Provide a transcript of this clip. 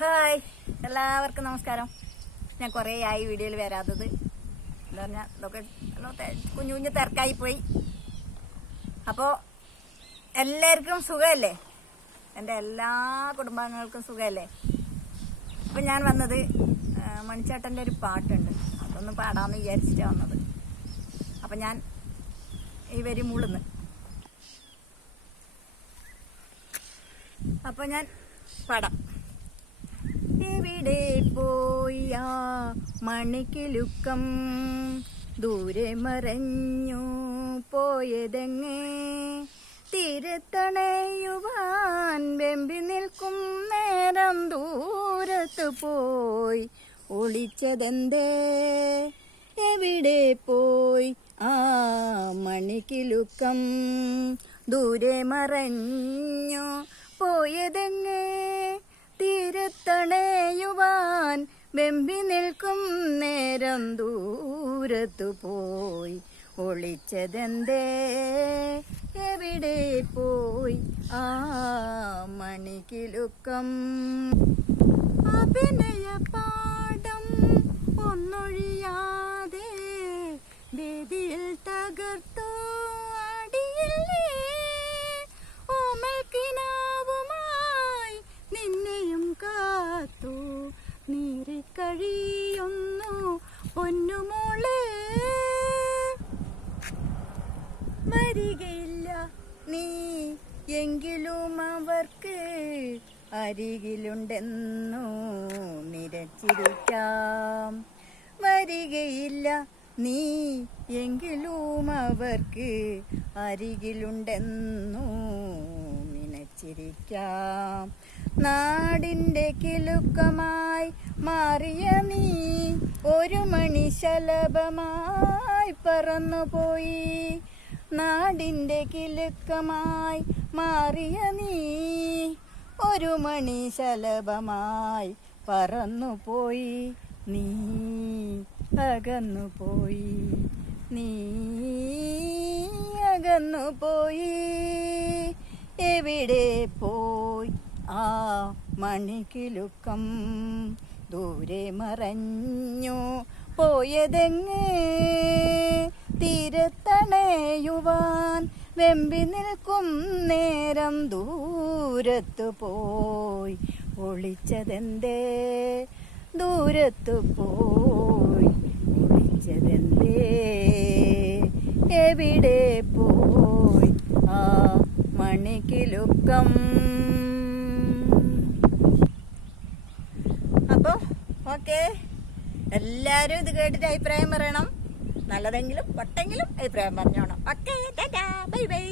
Hi, എല്ലാവർക്കും നമസ്കാരം. ഞാൻ കുറേ ആയി വീഡിയോയിൽ വരാത്തത്. എന്താ പറഞ്ഞാൽ ഇതൊക്കെ കുഞ്ഞു കുഞ്ഞു തിരക്കായിപ്പോയി. അപ്പോൾ എല്ലാവർക്കും സുഖമല്ലേ? എൻ്റെ എല്ലാ കുടുംബാംഗങ്ങൾക്കും സുഖമല്ലേ? അപ്പം ഞാൻ വന്നത് മണിച്ചേട്ടൻ്റെ ഒരു പാട്ടുണ്ട്, അതൊന്ന് പാടാമെന്ന് വിചാരിച്ചിട്ടാണ് വന്നത്. അപ്പം ഞാൻ ഈ വരി മൂളുന്നു. അപ്പം ഞാൻ പാടാം. എവിടെ പോയി ആ മണിക്കിലുക്കം, ദൂരെ മറഞ്ഞു പോയതെങ്ങേ, തീരത്തണയുവാൻ വെമ്പി നിൽക്കും നേരം ദൂരത്ത് പോയി ഒളിച്ചതെന്തേ? എവിടെ പോയി ആ മണിക്കിലുക്കം, ദൂരെ മറഞ്ഞു പോയതെങ്ങേ, തീരത്തണയുവാൻ വെമ്പി നിൽക്കും നേരം ദൂരത്തു പോയി ഒളിച്ചതെന്തേ? എവിടെ പോയി ആ മണിക്കിലുക്കം? അഭിനയ പാഠം ഒന്നൊഴിയാതെ വേദിയിൽ തകർത്തു ആടിയില്ലേ, ഓമൽക്കിനാവുമായി നിന്നെയും കാത്തു നീറിക്കഴിയുന്നു പൊന്നുമോളെ. വരികയില്ല നീ എങ്കിലും അവർക്ക് അരികിലുണ്ടെന്നു നിരച്ചിരിക്കാം. വരികയില്ല നീ എങ്കിലും അവർക്ക് അരികിലുണ്ടെന്നു നിനച്ചിരിക്കാം. നാടിൻ്റെ കിലുക്കമായി മാറിയ നീ ഒരു മണിശലഭമായി പറന്നുപോയി. നാടിൻ്റെ കിലുക്കമായി മാറിയ നീ ഒരു മണിശലഭമായി പറന്നുപോയി. നീ അകന്നുപോയി, നീ അകന്നുപോയി. എവിടെ പോയി ആ മണിക്കിലുക്കം, ദൂരെ മറഞ്ഞു പോയതെങ്ങേ, തീരത്തണയുവാൻ വെമ്പി നിൽക്കും നേരം ദൂരത്തു പോയി ഒളിച്ചതെന്തേ? ദൂരത്തു പോയി ഒളിച്ചതെന്തേ? എവിടെ പോയി ആ മണിക്കിലുക്കം? അപ്പോൾ ഓക്കെ, എല്ലാവരും ഇത് കേട്ടിട്ട് അഭിപ്രായം പറയണം. നല്ലതെങ്കിലും പൊട്ടെങ്കിലും അഭിപ്രായം പറഞ്ഞോണം. Okay, tata, bye by.